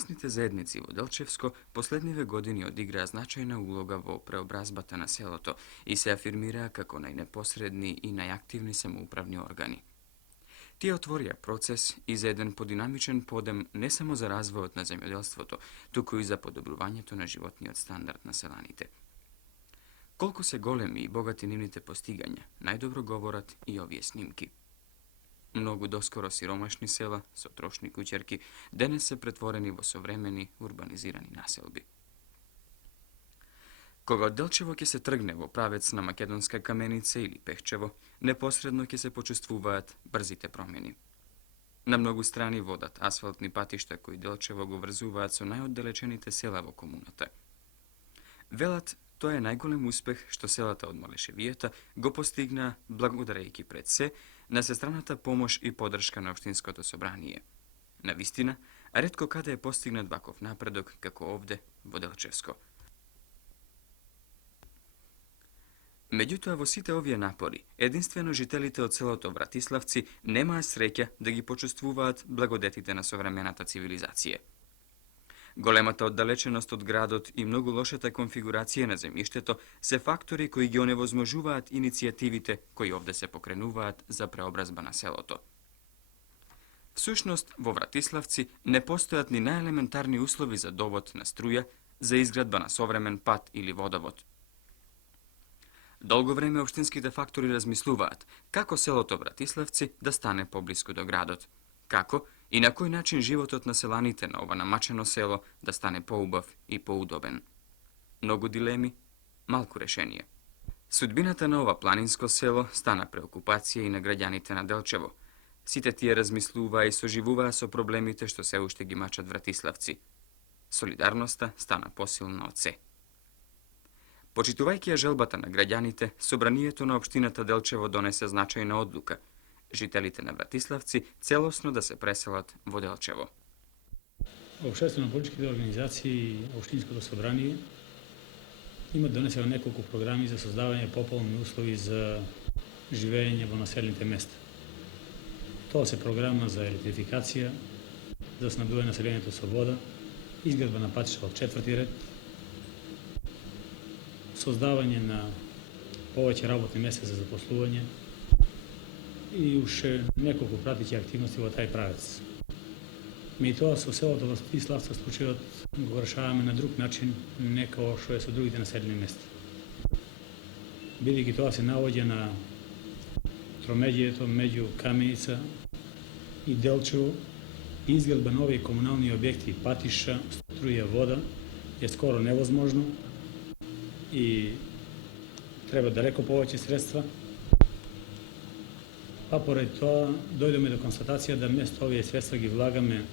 Mesните zajednici во Делчевско последниве години одиграа значајна улога во преобразбата на селото и се афирмираа како најнепосредни и најактивни самоуправни органи. Тие отворија процес и за еден подинамичен подем не само за развојот на земјоделството, туку и за подобрувањето на животниот стандард на селаните. Колку се големи и богати нивните постигања, најдобро говорат и овие снимки. Многу доскоро сиромашни села со трошни куќерки денес се претворени во современи урбанизирани населби. Кога од Делчево ќе се тргне во правец на Македонска Каменица или Пехчево, непосредно ќе се почувствуваат брзите промени. На многу страни водат асфалтни патишта кои Делчево го врзуваат со најоддалечените села во комуната. Велат, тоа е најголем успех што селата од Малешевијата го постигнаа благодарејќи пред се на сестраната помош и поддршка на Општинското собрание. Навистина, ретко каде е постигнат ваков напредок како овде во Делчевско. Меѓутоа, во сите овие напори, единствено жителите од селото Вратиславци немаат среќа да ги почувствуваат благодетите на современата цивилизација. Големата оддалеченост од градот и многу лошата конфигурација на земјиштето се фактори кои ги оневозможуваат иницијативите кои овде се покренуваат за преобразба на селото. Всушност, во Вратиславци не постојат ни најелементарни услови за довод на струја, за изградба на современ пат или водовод. Долго време општинските фактори размислуваат како селото Вратиславци да стане поблиску до градот, како и на кој начин животот на селаните на ова намачено село да стане поубав и поудобен. Многу дилеми, малку решение. Судбината на ова планинско село стана преокупација и на граѓаните на Делчево. Сите тие размислуваа и соживуваа со проблемите што се уште ги мачат Вратиславци. Солидарноста стана посилна од се. Почитувајќи ја желбата на граѓаните, собранието на општината Делчево донесе значајна одлука – жителите на Вратиславци целосно да се преселат во Делчево. Општествено-политичките организации и Општинското собрание имат донесено неколку програми за создавање пополни услови за живење во населените места. Тоа се програма за електрификација, за снабдување населението со вода, изградба на патишта од четврти ред, создавање на повеќе работни места за запослување и уште неколку пратеќи активности во тај правец. Меѓутоа, со селото Вратиславци случајот го решаваме на друг начин, не како што е со другите населени места. Бидејќи тоа се наоѓа на тромеѓието меѓу Каменица и Делчево, изградба на овие комунални објекти, патишта, струја, вода е скоро невозможно и треба далеко повеќе средства. Па поред тоа дојдеме до констатација да место овие средства ги влагаме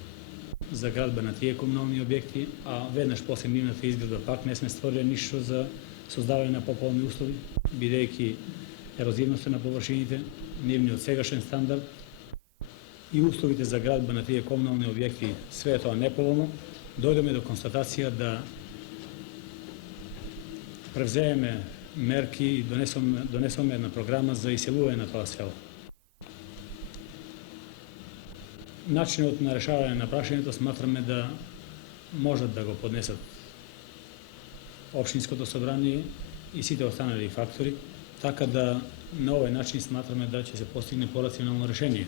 за градба на тие комунални објекти, а веднаш после нивната изградба пак не сме створиле ништо за создавање на пополни услови, бидејќи ерозивноста на површините, нивниот сегашен стандард и условите за градба на тие комунални објекти, све тоа неповолно, дојдеме до констатација да превзееме мерки и донесоме една програма за иселување на тоа село. Начинот на решавање на прашањето сматраме да можат да го поднесат Општинското собрание и сите останали фактори, така да на овој начин сматраме да ќе се постигне порационално решение.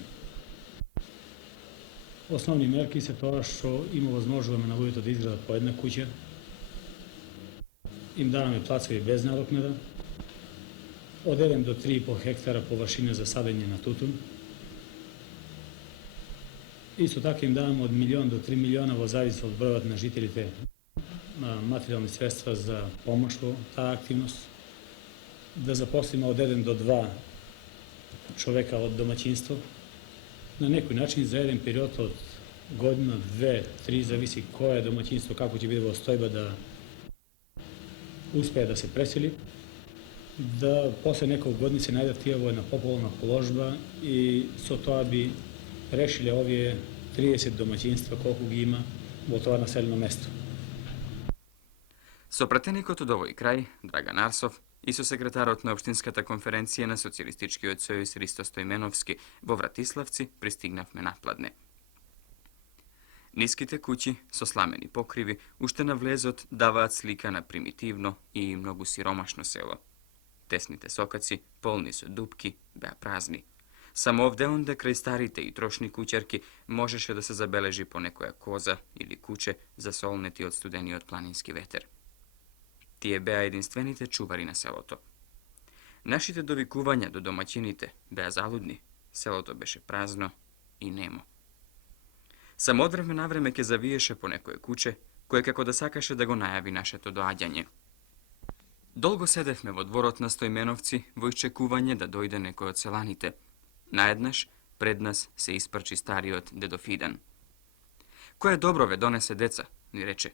Основни мерки се тоа што им овозможуваме на луѓето да изградат по една куќа, им даваме плацови без надокнада, од 1 до 3,5 хектара површина за садење на тутун. Исто така им даваме од 1 до 3 милиона во завис од бројот на жителите материјални средства за помош во таа активност, да запослиме од 1 до 2 човека од домаќинство, на некој начин за еден период од година, 2, 3, зависи кое домаќинство, како ќе биде во стојба да успее да се пресели, да после неколку години се најдат тие во една пополна положба и со тоа би решиле овие 30 домаќинства колку ги има во тоа населено место. Со пратеникот од овој крај, Драган Арсов, и со секретарот на Општинската конференција на Социјалистичкиот сојуз Ристо Стојменовски во Вратиславци пристигнавме напладне. Niskite kući, so slameni pokrivi, ušte na vlezot davac slika na primitivno i mnogo siromašno selo. Tesnite sokaci, polni su dupki, bea prazni. Samo ovde onda kraj starite i trošni kućerki možeše da se zabeleži po nekoja koza ili kuće zasolneti od studeni od planinski veter. Tije bea jedinstvenite čuvari na seloto. Našite dovikuvanja do domaćinite, bea zaludni, seloto beše prazno i nemo. Samo od vreme na vreme ke zaviješe po nekoje kuće, koje kako da sakaše da go najavi naše to doađanje. Dolgo sedefme vo dvorot na Stojmenovci, vo iščekuvanje da dojde neko od selanite. Najednaš, pred nas se isprči stariot dedo Fidan. Koje dobrove donese deca, ni reče,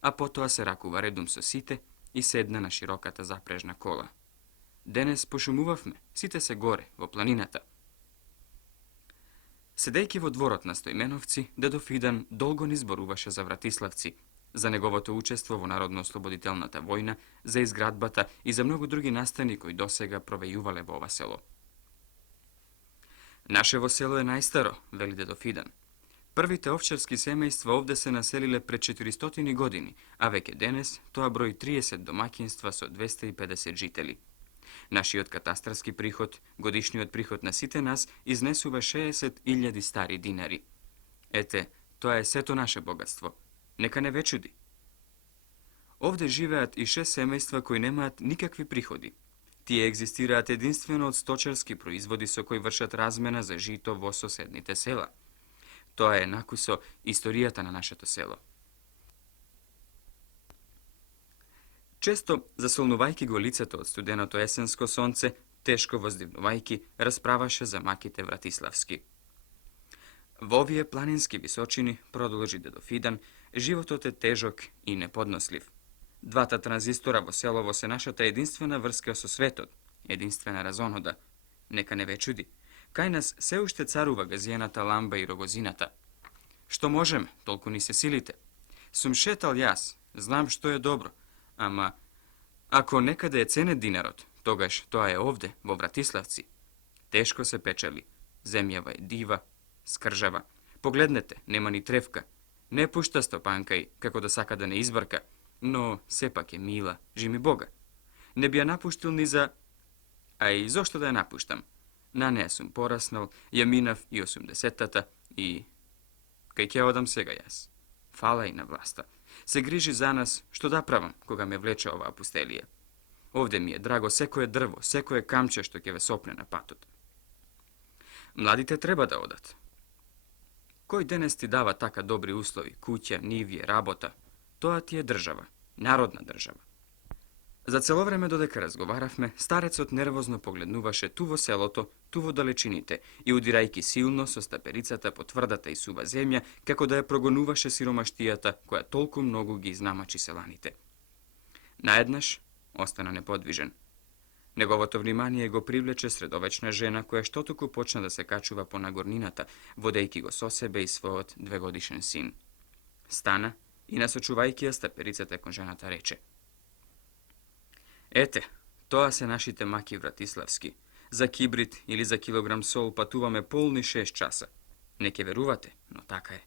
a potoa se rakuva redum so site i sedne na širokata zaprežna kola. Denes pošumuvavme, site se gore, vo planinata. Sedejki vo dvorot na Stojmenovci, dedo Fidan dolgo ni zboruvaše za Vratislavci, za njegovo učestvo vo narodno-osloboditelnata vojna, za izgradbata i za mnogo drugi nastani koji dosega provejuvale vo ova selo. Naševo selo je najstaro, veli dedo Fidan. Prvi te ovčarski semejstva ovde se naselile pre 400 godini, a veke denes toa broj 30 domaćinstva so 250 žiteli. Naši od katastarski prihod, godišnji od prihod na site nas, iznesuva 60.000 stari dinari. Ete, to je sve to naše bogatstvo. Neka ne večudi. Ovde živeat i 6 semejstva koji nemaat nikakvi prihodi. Tije egzistiraat jedinstveno od stočarski proizvodi so koji vršat razmena za žito vo sosednite sela. To je nakuso istorijata na naše to selo. Često za solnuvajki go liceto od studenato esensko sonce, teško vozdivnuvajki, raspravaše za makite Vratislavski. Vo ovije planinski visočini, prodoloži dedo Fidan, životote težok i nepodnosljiv. Dvata tranzistora vo selovo se našata jedinstvena vrska so svetod, jedinstvena razonoda. Neka ne večudi. Kaj nas se ušte caruva gazijenata lamba i rogozinata. Što možem, toliko ni se silite. Sum šetal jas, znam što je dobro, ama ako nekada je cene dinarot, togaš to je ovde, vo Vratislavci. Teško se pečeli, zemljava je diva, skržava. Poglednete, nema ni trevka. Ne pušta stopankaj, kako da sakada ne izbarka, no sepak je mila, žimi Boga. Ne bi ja napuštil ni za... A i zašto da je napuštam? Na ne sum porasnal, jaminav i 80-tata i... Kaj ke odam sega jas. Fala i na vlasta. Se griži za nas, što da pravam, koga me vleče ova pustelija. Ovde mi je drago, seko je drvo, seko je kamče što ke ve sopne na patut. Mladite treba da odat. Koji denes ti dava taka dobri uslovi, kuća, nivje, rabota? Toa ti je država, narodna država. Za celo vreme dodeka razgovaravme, starec od nervozno poglednuvaše tuvo seloto, tuvo dalečinite i udirajki silno so stapericata potvrdata i suva zemlja, kako da je progonuvaše siromaštijata koja tolku mnogu gi iznamači selanite. Najednaš, ostana nepodvižen. Njegovo vnimanije go privleče sredovečna žena koja štotuku počna da se kačuva po nagorninata, vodejki go so sebe i svojot 2-godišen sin. Stana i nas očuvajkija stapericata kon ženata reče. Ete, toa se našite maki Vratislavski. Za kibrit ili za kilogram sol pa tu vam je polni 6 časa. Neke veruvate, no taka je.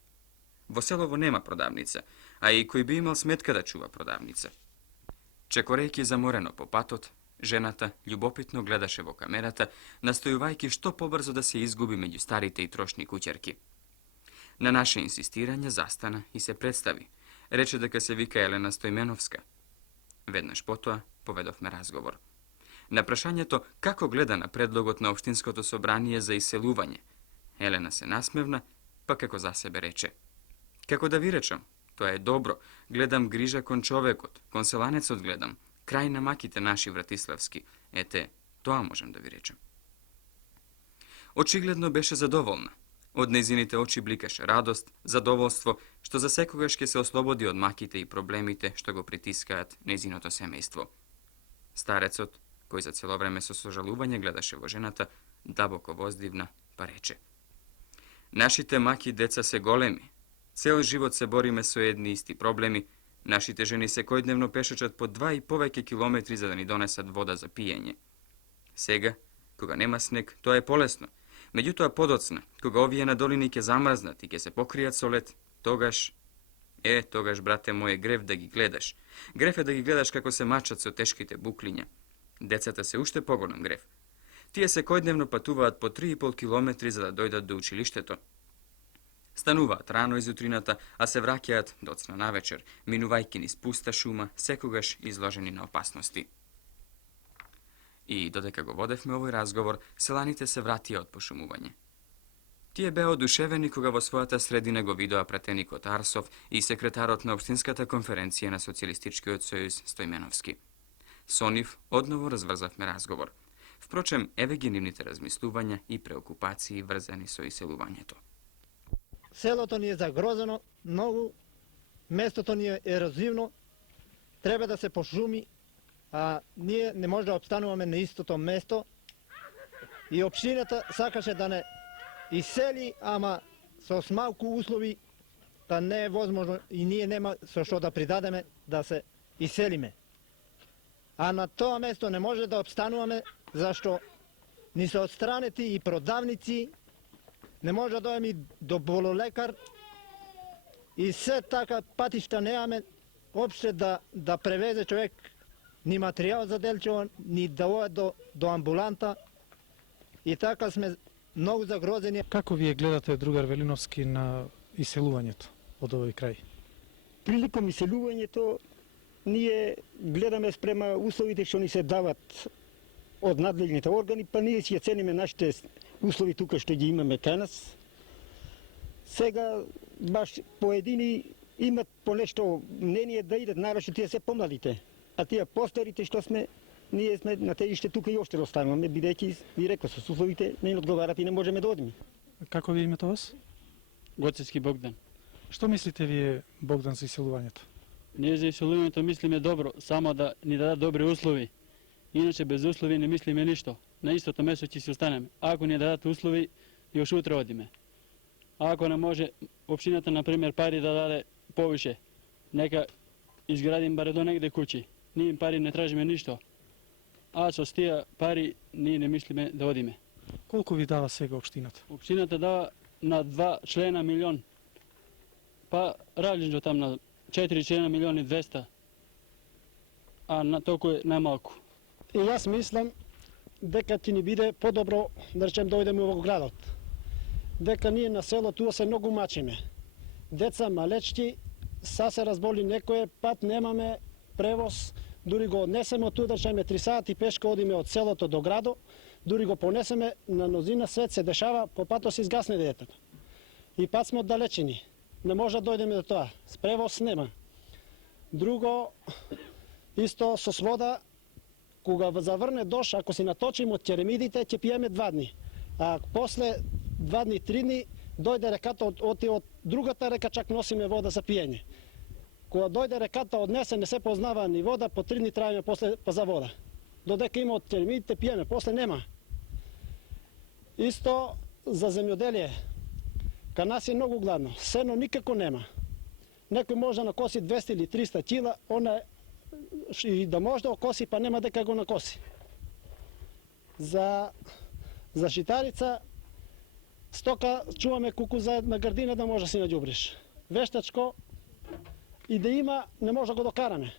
Vo selovo nema prodavnica, a i koji bi imal smetka da čuva prodavnica. Čekorejki zamoreno po patot, ženata ljubopitno gledaše vo kamerata, nastoju vajki što pobrzo da se izgubi među starite i trošni kućerki. Na naše insistiranje zastana i se predstavi. Reče da ka se vika Elena Stojmenovska. Vednaš potoa povedov me razgovor. Na prašanje to kako gleda na predlogot na opštinsko to sobranije za iseluvanje. Elena se nasmevna, pa kako za sebe reče. Kako da vi rečem, to je dobro, gledam griža kon čovekot, kon selanec odgledam, kraj namakite naši Vratislavski, ete, toa možem da vi rečem. Očigledno beše zadovoljna. Od nezinite oči blikaše radost, zadovoljstvo, što za sekogaške se oslobodi od makite i problemite što go pritiskajat nezinoto semejstvo. Starecot, koji za celo vreme so sožaluvanje gledaše vo ženata, daboko vozdivna, pa reče. Našite maki deca se golemi, cel život se borime so jedni isti problemi, našite ženi se kojdnevno pešačat po 2,5 kilometri za da ni donesat voda za pijenje. Sega, koga nema sneg, to je polesno. Međutoa podocna, koga ovije na dolinike zamraznat i ke se pokrijat solet, Тогаш, тогаш, брате моje, грев да ги гледаш. Грев е да ги гледаш како се мачат со тешките буклиња. Децата се уште поголем грев. Тие секојдневно патуваат по 3,5 километри за да дојдат до училиштето. Стануваат рано изутрината, а се враќаат доцна навечер, минувајќи низ пуста шума, секогаш изложени на опасности. И додека го водевме овој разговор, селаните се вратија од пошумување. Тие беа одушевени кога во својата средина го видоа пратеникот Арсов и секретарот на Општинската конференција на Социјалистичкиот сојуз Стојменовски. Со нив одново разврзавме разговор. Впрочем, еве ги нивните размислувања и преокупации врзани со иселувањето. Селото ни е загрозено многу, местото ни е ерозивно, треба да се пошуми, а ние не може да обстануваме на истото место и општината сакаше да не исели, ама со малку услови да не е возможно и ние нема со што да придадеме да се иселиме. А на тоа место не може да обстануваме зашто ни се отстранети и продавници, не може да дојдеме и до бололекар и се така патишта немаме опште да превезе човек ни материјал за Делчево, ни да оде до амбуланта и така сме многу загрозени. Како вие гледате, другар Велиновски, на иселувањето од овој крај? Приликом иселувањето ние гледаме спрема условите што ни се дават од надлежните органи, па ние си ја цениме нашите услови тука што ги имаме кај нас. Сега баш поедини имат по нешто мнение да идат, најваше тие се помладите, а тие постарите што сме, ние сме на тејиште тука и оште да остануваме, бидејќи ви реков со условите не одговарат и не можеме да одиме. Како ви името вас? Гоцевски Богдан. Што мислите вие, Богдан, за иселувањето? Ние за иселувањето мислиме добро, само да ни дадат добри услови. Иначе без услови не мислиме ништо. На истото место ќе си останеме. Ако ни дадат услови, још утре одиме. А ако не може општината, например, пари да даде повише, нека изградим баре до негде куќи. Ние им пари не тражиме ништо. А со тие пари ние не мислиме да одиме. Колку ви дава сега општината? Општината дава на 2 члена милион. Па различно там на 4 члена милион и 200. А на толку е најмалку. И јас мислам дека ќе ни биде подобро, да речем, дојдеме во градот. Дека ние на село туа се многу мачиме. Деца малечки, са се разболи некој пат, немаме превоз, дури го однесеме од туа, да речеме 3 сати пешка одиме од селото до градот, дури го понесеме на мнозина свет се дешава, по патот се изгасне детето. И пат сме оддалечени. Не може да дојдеме до тоа. С превоз нема. Друго, исто со вода, кога заврне дош, ако си наточим од Черемидите, ќе пиеме 2 дни. А после 2 дни, 3 дни, дојде реката од другата река, чак носиме вода за пиење. Кога дојде реката однесе, не се познава ни вода, по 3 дни траеме после за вода. Додека има од Черемидите, пиеме, после нема. Исто за земјоделие. Кај нас е многу гладно, сено никако нема. Некој може да накоси 200 или 300 кила, она и да може да окоси, па нема дека го накоси. За житарица, стока чуваме кукуза на градина да може да си наѓубриш. Вештачко и да има, не може да го докараме.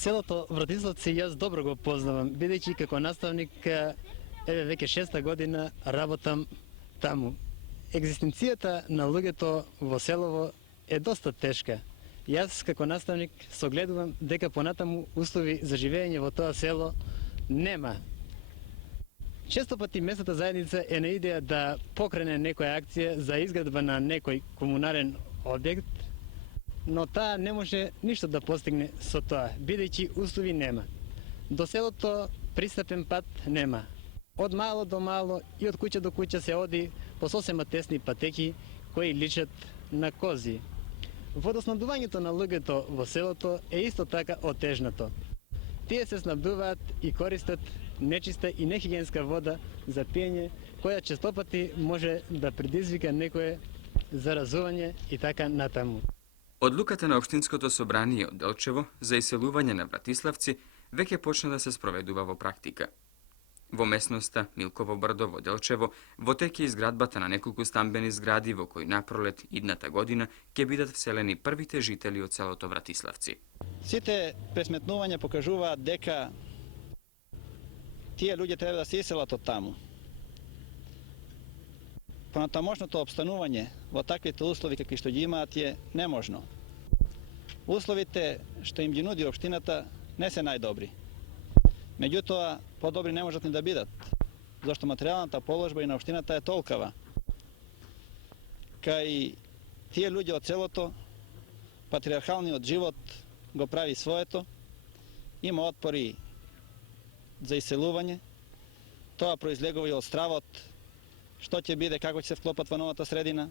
Селото Вратиславци јас добро го познавам, бидејќи како наставник еве веќе 6-та година работам таму. Екзистенцијата на луѓето во селово е доста тешка. Јас како наставник согледувам дека понатаму услови за живење во тоа село нема. Често пати местната заедница е на идеја да покрене некоја акција за изградба на некој комунален објект, но таа не може ништо да постигне со тоа, бидејќи услови нема. До селото пристапен пат нема. Од мало до мало и од куќа до куќа се оди по сосема тесни патеки кои личат на кози. Водоснабдувањето на луѓето во селото е исто така отежнато. Тие се снабдуваат и користат нечиста и нехигиенска вода за пиење, која честопати може да предизвика некое за разување и така натаму. Одлуката на Општинското собрание од Делчево за иселување на Вратиславци веќе почна да се спроведува во практика. Во местноста Милково брдо во Делчево во тек е изградбата на неколку стамбени згради во кои напролет идната година ќе бидат вселени првите жители од селото Вратиславци. Сите пресметнувања покажуваат дека тие луѓе треба да се иселат од таму. Понатамошното обстанување во таквите услови какви што ги имаат е неможно. Условите што им ги нуди општината не се најдобри. Меѓутоа, подобри не можат ни да бидат, зашто материјалната положба и на општината е толкава. Кај тие луѓе од селото, патриархалниот живот го прави своето, има отпори за иселување, тоа произлегува и од стравот, што ќе биде, како ќе се вклопат во новата средина,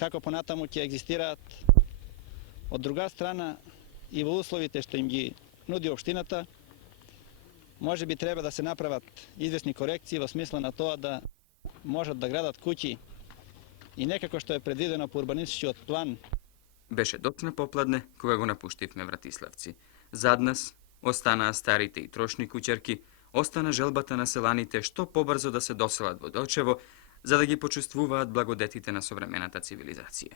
како понатаму ќе екзистираат. Од друга страна, и во условите што им ги нуди општината, може би треба да се направат известни корекции во смисла на тоа да можат да градат куќи и некако што е предвидено по урбанистичкиот план. Беше доцна попладне кога го напуштивме Вратиславци. Зад нас останаа старите и трошни куќерки, остана желбата на селаните што побрзо да се доселат во Делчево, за да ги почувствуваат благодетите на современата цивилизација.